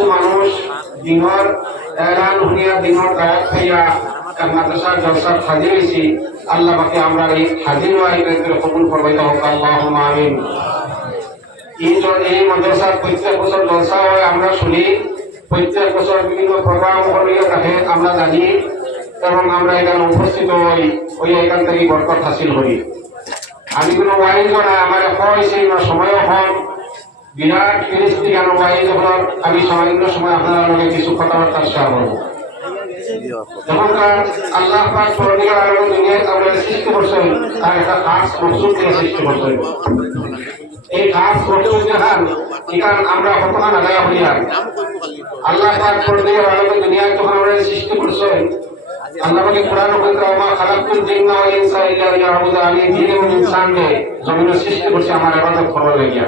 কিছু মানুষ দিনের এলান শুনিয়া দিনের দাওয়াত খাইয়া মাদ্রাসার জলসার হাজির হয়েছি। আল্লাহ পাকে আমরা এই হাজির কবুল করবাইতে হোক, আল্লাহুম্মা আমিন। এই মাদ্রাসার প্রত্যেক বছর জলসা হয়, আমরা শুনি। প্রত্যেক বছর বিভিন্ন প্রোগ্রাম করিয়ে থাকে, আমরা জানি এবং আমরা এখানে উপস্থিত হই, ওই এখান থেকে বরকত হাসিল করি। আমি কোনো ওয়াইজ না, আমার হয়েছে সময়ও কম, বিরাট ফিরিস্তি কেন ওয়াইজ হল। আমি সামান্য সময় আপনার লগে কিছু কথাবার্তা শেয়ার করবো। যখনকার আল্লাহ পাক পরদিগার আলম দুনিয়ায় আমরা সৃষ্টি করছেন, তার একটা খাস মকসুদ থেকে সৃষ্টি করছেন। এই খাস মকসুদ জাহান এখান আমরা কতক্ষণ আদায় হইয়া আল্লাহ পাক পরদিগার আলম দুনিয়ায় যখন আমরা সৃষ্টি করছেন, আল্লাহ পাকে কোরআন বলতে আমা খালাকুল জিন্না ওয়াল ইনসা ইল্লা লিয়াবুদু। আমি জিন এবং ইনসানকে জমিনে সৃষ্টি করছি আমার ইবাদত করার লাগিয়া।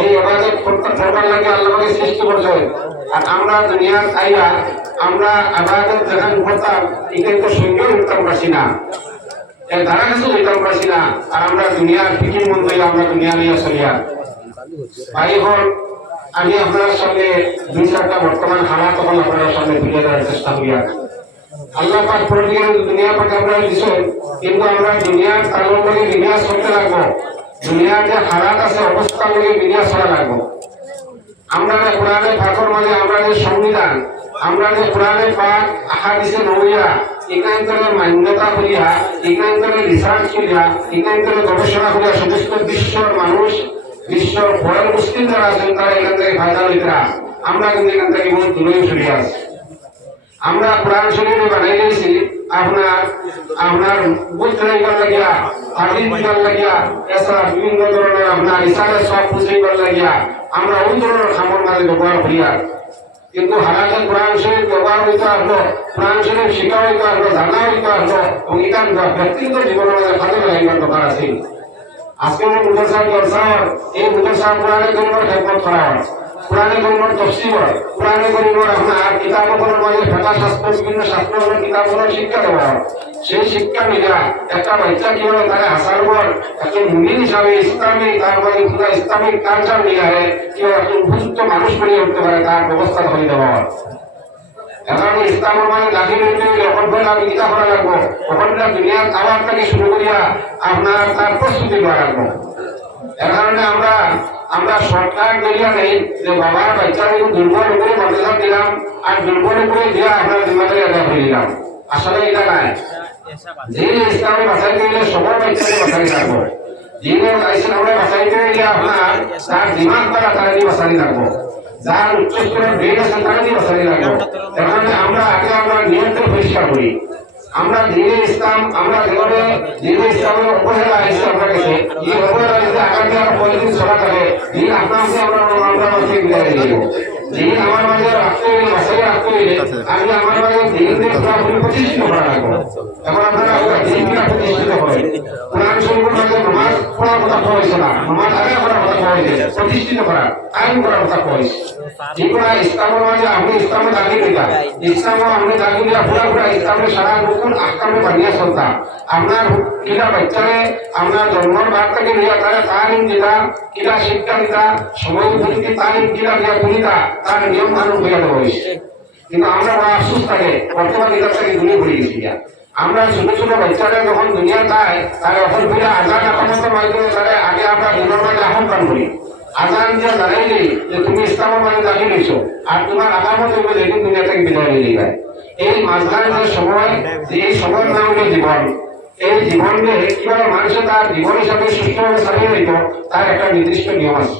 এই ইবাদত করবার লাগে আল্লাহ পাকে সৃষ্টি করছেন। আর আমরা দুনিয়ার আইয়া আমরা ইবাদত যখন করতাম, এখানে তো সৈন্য উঠতাম পারছি না, এর ধারা কাছে উঠতাম পারছি না। আর আমরা দুনিয়ার ফিকির মন করে আমরা দুনিয়া নিয়ে চলিয়া ভাই হল। আমি আপনার সঙ্গে দুই চারটা বর্তমান হালাত তখন আপনার সামনে তুলে ধরার চেষ্টা করিয়া। আল্লাহ পাক পরদিগার দুনিয়া পাকে আমরা দিছেন, কিন্তু আমরা দুনিয়ার তালন করে দুনিয়া চলতে লাগবো। দুনিয়ার যে হালাত আছে অবস্থা করে দুনিয়া চলা লাগবো। আমরা যে কোরআনে পাকের মাঝে আমরা যে সংবিধান, আমরা যে কোরআনে পাক আহাদিসে নবুইয়া একান্তরে মান্যতা করিয়া, একান্তরে রিসার্চ করিয়া, একান্তরে গবেষণা করিয়া সমস্ত বিশ্বর মানুষ, বিশ্বর বড় মুসলিম যারা আছেন তারা এখান থেকে ফায়দা লইতরা। আমরা কিন্তু এখান থেকে বহু দূরে সরে আছি। আমরা কোরআন শরীফ বানাই দিয়েছি আপনার বুঝতে লাগিয়া, হাদিস দিবার লাগিয়া, এছাড়া বিভিন্ন ধরনের আপনার ইসারে সব বুঝাইবার লাগিয়া আমরা ওই ধরনের খামর মাঝে ব্যবহার করিয়া। কিন্তু হালাতে কোরআন শরীফ ব্যবহার হইতে আসলো, কোরআন শরীফ শিক্ষা হইতে আসলো, জানা হইতে আসলো, এবং এটা ব্যক্তিগত জীবনের মাঝে কাজে লাগাইবার দরকার আছে। আজকে মুদরসার জলসার এই মুদরসার কোরআনে কারীমের খেদমত করা হয়, কোরআনে কারীমের তাফসীর হয়, কোরআনে কারীমের আপনার কিতাবগুলোর মাঝে ফিকহ শাস্ত্র, বিভিন্ন শাস্ত্রগুলোর কিতাবগুলোর শিক্ষা দেওয়া হয়। সেই শিক্ষা মিলা একটা বাচ্চা কিভাবে তারা হাসার পর একজন মুমিন হিসাবে ইসলামী, তার মানে পুরো ইসলামিক কালচার নিয়ে কিভাবে একজন উপযুক্ত মানুষ বনিয়ে উঠতে পারে তার ব্যবস্থা করে দেওয়া হয়। এখন ইসলামের মানে দাখিল হইতে যখন আমি কিতাব করা লাগবো, তখন দুনিয়ার খাবার থেকে শুরু করিয়া আপনার তার প্রস্তুতি করা লাগবো। এর কারণে আমরা সরকার দলিয়া নেই যে বাবার বাচ্চাকে দুর্বল উপরে মাদ্রাসা দিলাম আর দুর্বল উপরে দিয়া আপনার জিম্মাদারি আদায় করে দিলাম। আসলে এটা নাই। যে ইসলামে বাঁচাইতে গেলে সবার বাচ্চাকে বাঁচাই রাখবো, যিনি ইসলামে বাঁচাইতে গেলে আপনার তার দিমাগ দ্বারা তারা দিয়ে বাঁচাই রাখবো, যার উচ্চস্তরের ব্রেন আছে তারা দিয়ে বাঁচাই রাখবো। এর কারণে আমরা আগে আমরা নিয়ন্ত্রণ পরিষ্কার করি। আমরা দিনে ইসলাম, আমরা যেভাবে দিনে ইসলামের অবহেলা আছে আপনার কাছে, এই অবহেলা যদি আগামী আর কয়েকদিন চলা থাকে, দিন আপনার কাছে আমরা মাঝে বিদায় দিয়ে দেবো। দিন আমার মাঝে রাখতে হইলে, বাসায় রাখতে হইলে আমি আমার মাঝে দিনকে পুরোপুরি প্রতিষ্ঠিত করা লাগবো। এখন আপনারা দিনকে প্রতিষ্ঠিত করেন। কোরআন শরীফের মাঝে নামাজ পড়ার কথা কয়েছে না, নামাজ আদায় করার কথা কয়েছে, প্রতিষ্ঠিত করা, কায়েম করার কথা কয়েছে। যেগুলা ইসলামের মাঝে আপনি ইসলামে দাঁড়িয়ে দিতাম, ইসলামও আপনি দাঁড়িয়ে দিয়া পুরা ইসলামের সারা নতুন আহকামে বানিয়ে চলতাম। আপনার কিলা বাচ্চারে আপনার জন্মের ভাগ থেকে নিয়ে তারা তালিম দিতা, কিলা শিক্ষা দিতা, সময় উপযোগী তালিম কিলা দিয়া পুনিতা, তার নিয়ম কানুন হইয়া দেওয়া হয়েছে। কিন্তু আমরা বড় আফসোস থাকে বর্তমান এটার থেকে দূরে পড়ে গেছি। আমরা ছোট ছোট বাচ্চারা যখন দুনিয়া পায়, তারা এখন ফিরে আজান আকামতের মাধ্যমে তারা আগে আমরা দিনের মাঝে আহ্বান করি। আজান দিয়ে জানাইলি যে তুমি ইসলামের মাঝে দাখিল হয়েছো, আর তোমার আকামত হইবে যেদিন দুনিয়া থেকে বিদায় নিয়ে যায়। এই মাঝখানে যে সময়, এই সময়ের নাম হলো জীবন। এই জীবনকে কিভাবে মানুষের তার জীবন হিসাবে সুস্থভাবে চালিয়ে নিত তার একটা নির্দিষ্ট নিয়ম আছে।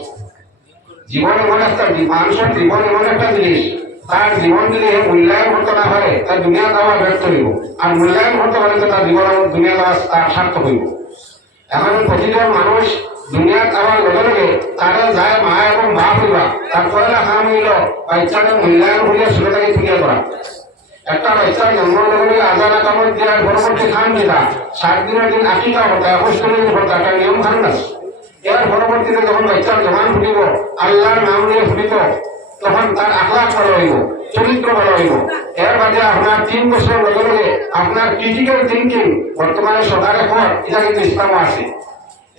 জীবন এমন একটা, মানুষের জীবন এমন একটা জিনিস, তার জীবন যদি মূল্যায়ন করতে না হয় তার দুনিয়া দেওয়া ব্যর্থ হইব, আর মূল্যায়ন করতে পারে তার জীবন দুনিয়া দেওয়া তার সার্থক হইব। এখন প্রতিজন মানুষ দুনিয়া খাওয়ার লগে লগে তারা যায় মা এবং বাপ হইবা, তার পয়লা কাম হইল বাচ্চাকে মূল্যায়ন করিয়া ছোটটাকে তুলিয়া করা। একটা বাচ্চার জন্মের লগে আজান আকামত দেওয়ার পরবর্তী খান যেটা 7 দিনের দিন আকিকা হতো, 21 দিনের হতো, একটা নিয়ম খান আছে। এর পরবর্তীতে যখন বাচ্চার জবান ফুটিব, আল্লাহর নাম নিয়ে ফুটিত, তখন তার আখলাক ভালো হইব, চরিত্র ভালো হইব। এর বাদে আপনার 3 বছর লগে লগে আপনার ক্রিটিক্যাল থিঙ্কিং, বর্তমানে সরকারের পর এটা কিন্তু ইসলামও আছে।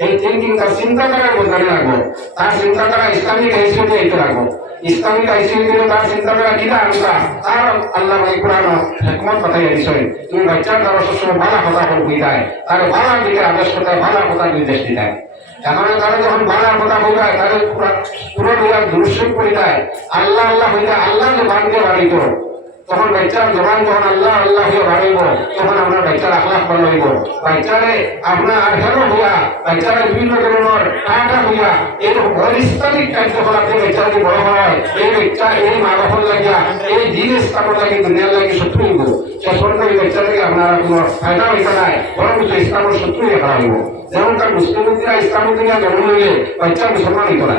এই থিঙ্কিং তার চিন্তাধারার বদলে রাখবো, তার চিন্তাধারা ইসলামিক হিসেবে এইতে রাখবো। ইসলামিক আইসিইউ তার চিন্তাধারা কিনা আনতা তার আল্লাহ ভাই কোরআন হিকমত কথাই দিছেন তুমি বাচ্চার দ্বারা সবসময় ভালো কথা বলবি দেয় তার ভালো দিকে আদেশ করতে ভালো কথা নির্দেশ দিতে এখন তারা যখন বাংলার কথা বলবে তাদের পুরো দুরুশ্বর করে দেয় আল্লাহ আল্লাহ হইলে আল্লাহ যে বাড়িতে বাড়িত তখন বাচ্চার জবান যখন আল্লাহ আল্লাহ হয়ে বাড়াইব তখন আমরা বাচ্চার আখলাখ ভালো হইব বাচ্চারে আপনার হেলো হইয়া বাচ্চারা বিভিন্ন ধরনের টাকা হইয়া এই অনিস্তামিক কার্যকলাপে বাচ্চাকে বড় হয় এই বাচ্চা এই মা বাপন লাগিয়া এই জিনিস স্থাপন লাগে দুনিয়ার লাগে শত্রু হইব সে সরকারি বাচ্চাকে আপনারা কোনো ফায়দা হইতে নাই বরং ইসলামের শত্রু দেখা হইব যেমন তার মুসলিমরা ইসলাম দুনিয়া জন্ম নিলে বাচ্চা মুসলমান হইত না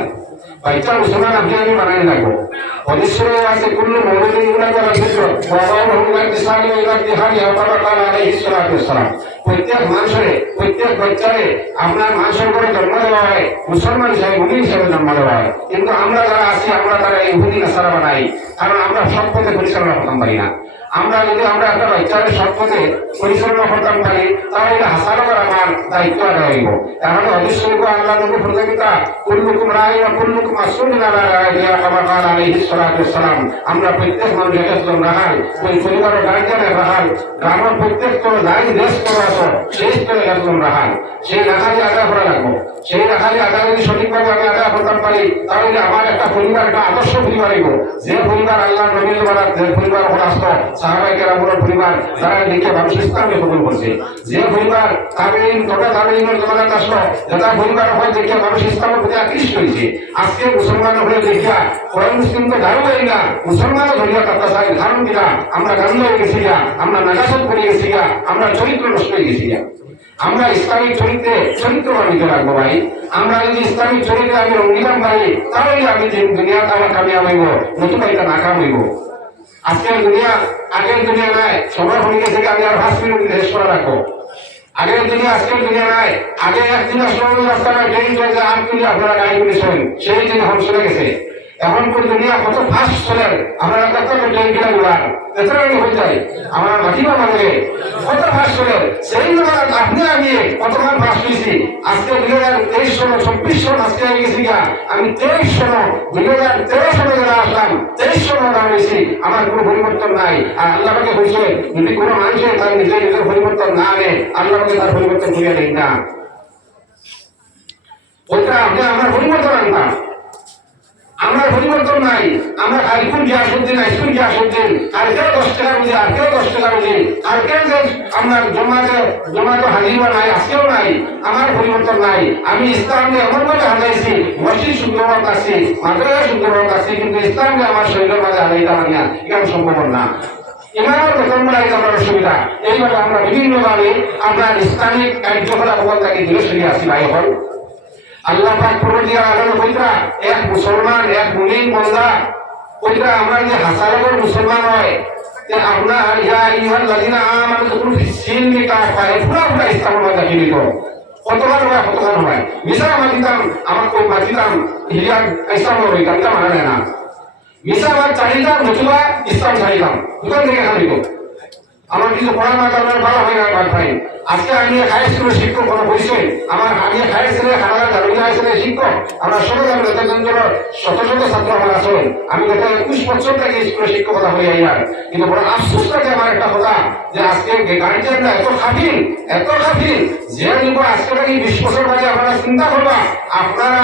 বাচ্চা মুসলমান আপনি আমি বানাই লাগবো অনিশ্বর আছে কুল্লু মৌলুদিন গুলা করা ক্ষেত্র বাবা রহমান ইসলামী ইলাক দিহানি আপাতাকাল আলাইহিস সালাতু ওয়াসসালাম প্রত্যেক মানুষের প্রত্যেক বাচ্চারে আপনার মানুষের করে জন্ম দেওয়া হয় মুসলমান হিসাবে মুমিন হিসাবে জন্ম দেওয়া হয় কিন্তু আমরা যারা আছি আমরা তারা ইহুদি নাসারা বানাই কারণ আমরা সৎ পথে পরিচালনা করতে পারি না আমরা যদি আমরা একটা বাচ্চাদের সৎ পথে পরিচালনা করতে পারি তাহলে এটা হাসানো করা আমার দায়িত্ব আদায় হইব তাহলে অবশ্যই আল্লাহ নবী প্রতিযোগিতা কুল্লুকুম রাই ওয়া কুল্লুকুম মাসউলুন আলা রাইয়া কামা কাল আলাইহিস সালাতু ওয়াসসালাম আমরা প্রত্যেক মানুষ একজন রাহাল ওই পরিবারের গার্জিয়ানের রাহাল গ্রামের প্রত্যেক কোনো লাইন দেশ করে আসো সেই করে একজন রাহাল সেই রাখালি আদায় করা লাগবো সেই রাখালি আদায় যদি সঠিকভাবে আমি আদায় করতে পারি তাহলে আমার একটা পরিবার একটা আদর্শ পরিবার হইব যে পরিবার আল্লাহ নবীর বলা যে পরিবার হলাস্ত সাহাবায়ে কেরামের পরিবার যারা দেখে মানুষ ইসলামকে কবুল করছে যে পরিবার তাবেঈন তথা তাবেঈনের জমানাত আসলো যারা পরিবার হয় দেখে মানুষ ইসলামের প্রতি আকৃষ্ট হয়েছে আজকে মুসলমান হয়ে দেখিয়া কোরআন মুসলিমকে ধারণ করি না মুসলমানও ধরিয়া তার সাথে ধারণ দিলা আমরা গান্ধ হয়ে গেছি গা আমরা নাগাসত করে গেছি গা আমরা চরিত্র নষ্ট হয়ে গেছি গা আমরা ইসলামিক চরিত্র বানিয়ে রাখবো ভাই আমরা যদি ইসলামিক চরিত্রে আমি রঙ্গিলাম ভাই তাহলে আমি দুনিয়াতে আমার কামিয়াব হইব নতুন এটা নাকাম হইব আজকের দুনিয়া আগের দুনিয়া নাই সময় হয়ে গেছে আমি আর 5 মিনিট শেষ করে রাখবো আগের দুনিয়া আজকের দুনিয়া নাই আগে একদিন আসলে রাস্তায় ট্রেন চলছে আর কিন্তু আপনারা গাড়িগুলি শোনেন সেই দিন এখন চলে গেছে এখন কোন দুনিয়া কত ফাস্ট চলে আমরা কত ট্রেন কিনা উড়ান এত হয়ে যায় আমার মাটিবা মানে কত ফাস্ট চলে সেই জন্য আপনি আমি কতবার ফাস্ট হয়েছি আজকে 2023 সন 24 সন আজকে হয়ে গেছি গা আমি 23 সন 2013 সনে যারা আসলাম 23 সন নাম হয়েছি আমার কোনো পরিবর্তন নাই আর আল্লাহকে বলছে যদি কোনো মানুষের তার নিজের পরিবর্তন না আনে আল্লাহকে তার পরিবর্তন করে নেই না ওইটা আপনি আমার পরিবর্তন আনতাম আমরা পরিবর্তন নাই আমরা আইফোন গিয়াসুদ্দিন আইফোন গিয়াসুদ্দিন আর কেউ 10 টাকা বুঝি আর কেউ 10 টাকা বুঝি আর কেউ আপনার জমাতে হাজিরা নাই আজকেও নাই আমার পরিবর্তন নাই আমি ইসলামকে এমনভাবে হাজাইছি মসজিদ সুন্দরভাবে আসছি মাদ্রাসা সুন্দরভাবে আসছি কিন্তু ইসলামকে আমার শরীরের মাঝে হাজাইতে পারি না এটা সম্ভব না ইমানের বেতন বাড়াইতে আমার অসুবিধা এইভাবে আমরা বিভিন্নভাবে আপনার ইসলামিক কার্যকলাপ থেকে দূরে সরিয়ে আসি ভাই হল আল্লাহ পাক পরদিয়া আলাদা কইরা এক মুসলমান এক মুমিন বান্দা কইরা আমরা যে হাসারগর মুসলমান হয় যে আপনার ইয়া আইয়ুহাল লাযিনা আমানু তুকুনু ফিস-সিলমি কাফা পুরা ইসলামের মধ্যে জীবিত কতবার হয় মিছা মানিতাম আমার কই মানিতাম হিয়া ইসলামের হইতাম তা মানে না মিছা আমার চাহিদাম নতুবা ইসলাম চাহিদাম দুটো থেকে খালিব আমার কিছু পড়াশোনা করার ভালো হয় না ভাই আজকে আমি হাই স্কুলের শিক্ষক কোনো পরিচয় আমার আমি হাই স্কুলে খানাগা জানুরি হাই স্কুলের শিক্ষক আমরা সবাই আমি শত শত ছাত্র আমার আসেন আমি গত 21 বছর থেকে স্কুলের শিক্ষকতা হয়ে আইলাম কিন্তু বড় আফসোস লাগে আমার একটা কথা যে আজকে গার্জিয়ানরা এত খাফিল যে নিব আজকে থেকে 20 বছর আগে আপনারা চিন্তা করবা আপনারা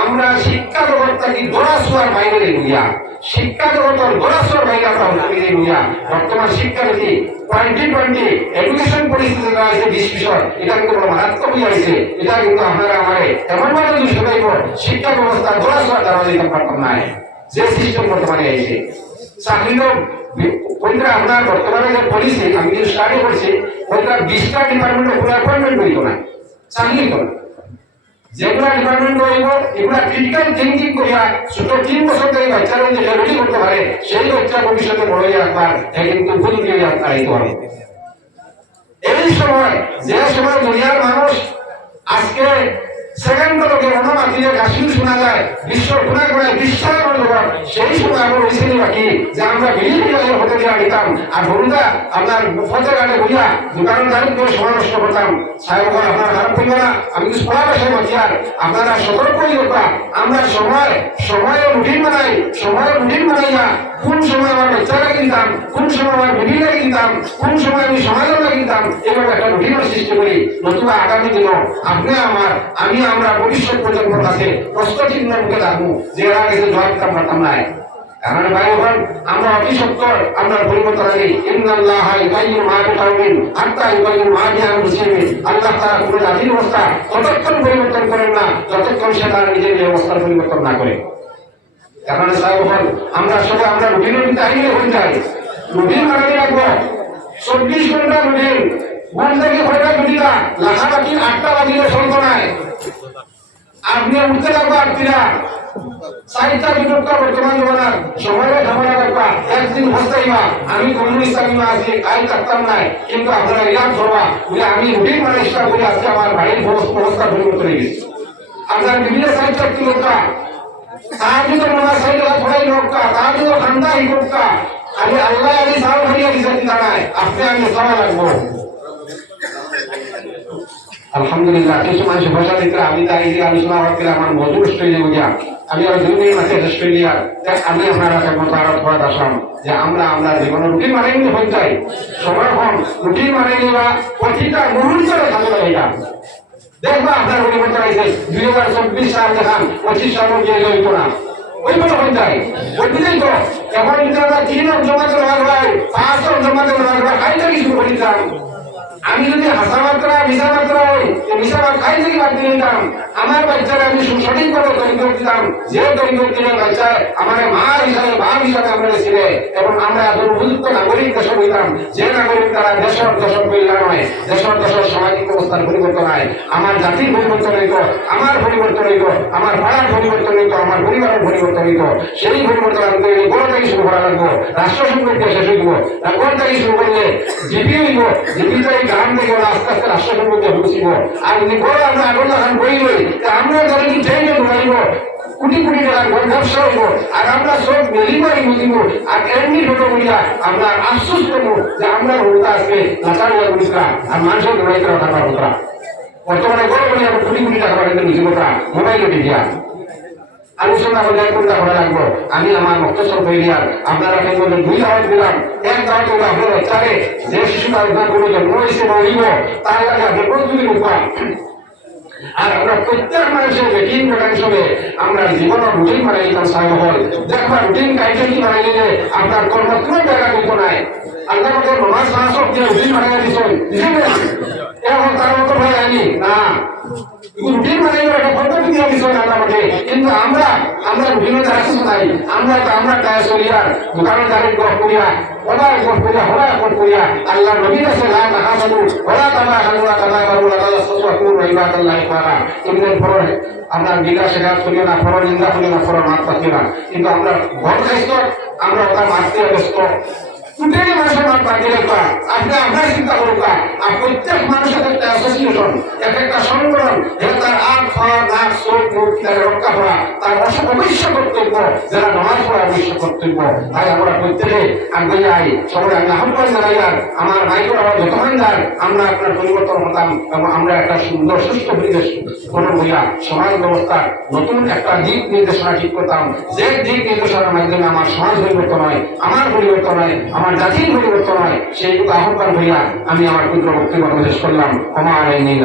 আমরা শিক্ষা জগৎটা কি দোড়াছোয়ার বাইরে নিয়া শিক্ষা জগতের দোড়াছোয়ার বাইরে আমরা নিয়া বর্তমান শিক্ষা নীতি 2020 এডুকেশন পরিস্থিতি আছে 20 বিষয় এটা কিন্তু বড় মারাত্মক হয়ে আছে এটা কিন্তু আপনারা আমারে এমনভাবে দুষ্ট পাইব শিক্ষা ব্যবস্থা দোড়াছোয়ার দ্বারা দিতে পারতাম না যে সিস্টেম বর্তমানে আছে চাকরিও ওইটা আপনার বর্তমানে যে পলিসি আমি যে স্টাডি করছি ওইটা 20টা ডিপার্টমেন্টে পুরো অ্যাপয়েন্টমেন্ট হইতো না চাকরি তো যেগুলা ডিপার্টমেন্ট হইব এগুলা ক্রিটিক্যাল থিঙ্কিং করিয়া ছোট 3 বছর থেকে বাচ্চারা যে রেডি করতে পারে সেই বাচ্চা ভবিষ্যতে বড় হয়ে একবার কিন্তু ভুল দিয়ে আইতে পারে এই সময় যে সময় দুনিয়ার মানুষ আজকে সেকেন্ড লোকে মনোমাতিরে কাশ্মীর শোনা যায় বিশ্ব গুণা করে বিশ্বাস করলাম সেই সময় আমার হয়েছিল বাকি যে আমরা বিভিন্ন হতে দিয়ে নিতাম আর বরুদা আপনার ফতে গাড়ে বুঝা দোকানদারের করে সময় নষ্ট করতাম সাহেব আপনার খারাপ করবে না আমি কিছু পড়া বসে মাতিয়ার আপনারা সতর্ক করবা আমরা সময়ের রুটিন বানাইয়া কোন সময় আমার বাচ্চারা কিনতাম কোন সময় আমার বিবিরা কিনতাম কোন সময় আমি সমাজের কিনতাম এভাবে একটা রুটিনের সৃষ্টি করি নতুবা আগামী দিন আমরা ভবিষ্যৎ প্রজন্মের কাছে প্রশ্ন চিহ্ন মুখে রাখবো যে এরা কিছু জবাব দিতাম পারতাম না কারণ ভাই বোন আমরা অতি সত্তর আমরা পরিবর্তন আনি ইন্নাল্লাহ ইউগাইয়িরু মা বিকাউমিন হাত্তা ইউগাইয়িরু মা বিআনফুসিহিম আল্লাহ তাআলা কোন জাতির অবস্থা ততক্ষণ পরিবর্তন করেন না যতক্ষণ সে তার নিজের অবস্থার পরিবর্তন না করে কারণ সাহেব আমরা সবাই আমরা রুটিনের তাহিরে হয়ে যাই রুটিন মানানি রাখবো 24 ঘন্টা রুটিন ঘুম থেকে হয়ে দুটিটা লাখাবাকি 8টা বাজিলে চলতো নাই আপনি উঠতে লাগবো আটটিরা সাইটটা বিপক্ষা বর্তমান জমানার সময়ের ঝামেলা রাখবা একদিন বসতেইবা আমি কমিউনিস্ট আমি আছি আই থাকতাম নাই কিন্তু আপনারা ইরাম করবা বলে আমি রুটিন মানে ইচ্ছা করে আজকে আমার বাড়ির অবস্থা পরিবর্তন হয়ে গেছে আপনার বিভিন্ন সাইটটা কি লোকটা তাহাজুদের নামাজ সাইডলা পড়াই লোকটা তাহাজুদের খান্দা ই লোকটা খালি আল্লাহ আলী সাল হরিয়া দিয়েছেন দাঁড়ায় আপনি আমি সারা লাগবো আলহামদুলিল্লাহ কিছু মানুষ ভাষা দিতে আমি তাই আলোচনা করতে আমার মজুর অস্ট্রেলিয়া গিয়া আমি আর 2 মিনিট আছে অস্ট্রেলিয়া আমি আপনারা একমত আরো পড়া আসলাম যে আমরা জীবনের রুটিন মানাই নিতে হয়ে যাই সময় কম রুটিন মানাই নিবা প্রতিটা মুহূর্তের ভালো লাগে দেখবা আপনার পরিবর্তন আছে 2024 সাল দেখান 25 সাল গিয়ে হইতো না ওইগুলো হয়ে যায় বুঝলেন তো এখন যদি আমরা 3 জমাতে লাগবে 5 জমাতে লাগবে খাইতে কিছু করিতাম আমি যদি হাসামাত্রা মিশামাত্রা হই মিশামাত্রা খাই থেকে বাদ দিয়ে দিতাম আমার বাচ্চারা আমি সঠিকভাবে তৈরি করে দিতাম যে তৈরি করতে বাচ্চা আমার মা হিসাবে বাপ হিসাবে আমরা ছিলে এবং আমরা এখন উপযুক্ত নাগরিক দেশ হইতাম যে নাগরিক তারা দেশের দশক কল্যাণ হয় দেশের দশের সামাজিক অবস্থার পরিবর্তন হয় আমার জাতির পরিবর্তন হইত আমার পরিবর্তন হইত আমার পাড়ার পরিবর্তন হইত আমার পরিবারের পরিবর্তন হইত সেই পরিবর্তন আনতে হইলে গোড় থেকে শুরু করা লাগবো রাষ্ট্র সম্পর্কে শেষ হইব গোড় থেকে শুরু করলে জিপি হইব জিপিতে গ্রাম থেকে আস্তে আস্তে রাষ্ট্র সম্পর্কে বুঝিব আর যদি গোড় আমরা আগুন লাগান বই লই আমরা ধরে কি ট্রেনে ঢুকাইব কোটি কোটি টাকার ব্যবসা হইব আর আমরা সব মিলিমারি বুঝিব আর এমনি ঢুকে বলিয়া আমরা আফসোস করবো যে আমরা হইতা আজকে নাচার বুঝরা আর মানুষের ঢুকাইতে থাকার কথা বর্তমানে গড় বলি আমরা কোটি কোটি টাকা কিন্তু বুঝিব তা মোবাইলে দিয়া আলোচনা বজায় করতে ভালো লাগবো আমি আমার মক্তসর কইলিয়ার আপনারা কেবল 2 দাওয়াত দিলাম 1 দাওয়াত হলো আপনার বাচ্চারে যে শিশুটা উদ্ধার করে জন্ম হয়েছে বলিব তার লাগে আপনি প্রস্তুতি রূপা আর আমরা প্রত্যেক মানুষের রুটিন হিসেবে আমরা জীবনের রুটিন বানাই দিতাম সাহেব হল দেখবা রুটিন কাইটি বানাই দিলে আপনার কর্ম কোনো জায়গা দিত নাই আল্লাহ আমাদের নমাজ নামাজ দিয়ে রুটিন বানাই দিচ্ছেন এখন তার মতো ভাই আনি না রুটিন বানাই একটা পদ্ধতি দিয়ে দিচ্ছেন আমাকে কিন্তু আমরা রুটিনে আসছি নাই আমরা কাজ করিয়ার দোকানদারের গপ করিয়া ওলার গপ করিয়া হলার গপ করিয়া আল্লাহ নবী কাছে লা তাহাসাদু ওলা তাবাহাদু ওয়া তাবাহাদু ওয়া তাসাসসাকু ইবাদাল্লাহি তাআলা এগুলোর পরে আমরা গিলা শেখার করিও না পর নিন্দা করিও না পর মাত পাতি না কিন্তু আমরা ঘর খাইতো আমরা ওটা মারতে ব্যস্ত প্রত্যেক মানুষের মাঠ বাকি রাখবা আপনি আপনার চিন্তা করবা আর প্রত্যেক মানুষের একটা অ্যাসোসিয়েশন একটা সংগঠন তার আট খাওয়া নাক চোখ মুখ রক্ষা করা তার অবশ্য কর্তব্য যারা নামাজ পড়া অবশ্য কর্তব্য তাই আমরা প্রত্যেকে আগে যাই সবাই আমি আহ্বান জানাই আর আমার নাইকর আমার যতক্ষণ যান আমরা আপনার পরিবর্তন হতাম এবং আমরা একটা সুন্দর সুস্থ পরিবেশ কোনো বইয়া সমাজ ব্যবস্থার নতুন একটা দিক নির্দেশনা ঠিক করতাম যে দিক নির্দেশনার মাধ্যমে আমার সমাজ পরিবর্তন হয় আমার পরিবর্তন হয় আমার জাতির পরিবর্তন হয় সেইটুকু আহ্বান হইয়া আমি আমার ক্ষুদ্র বক্তব্য শেষ করলাম ক্ষমা আলাই নেই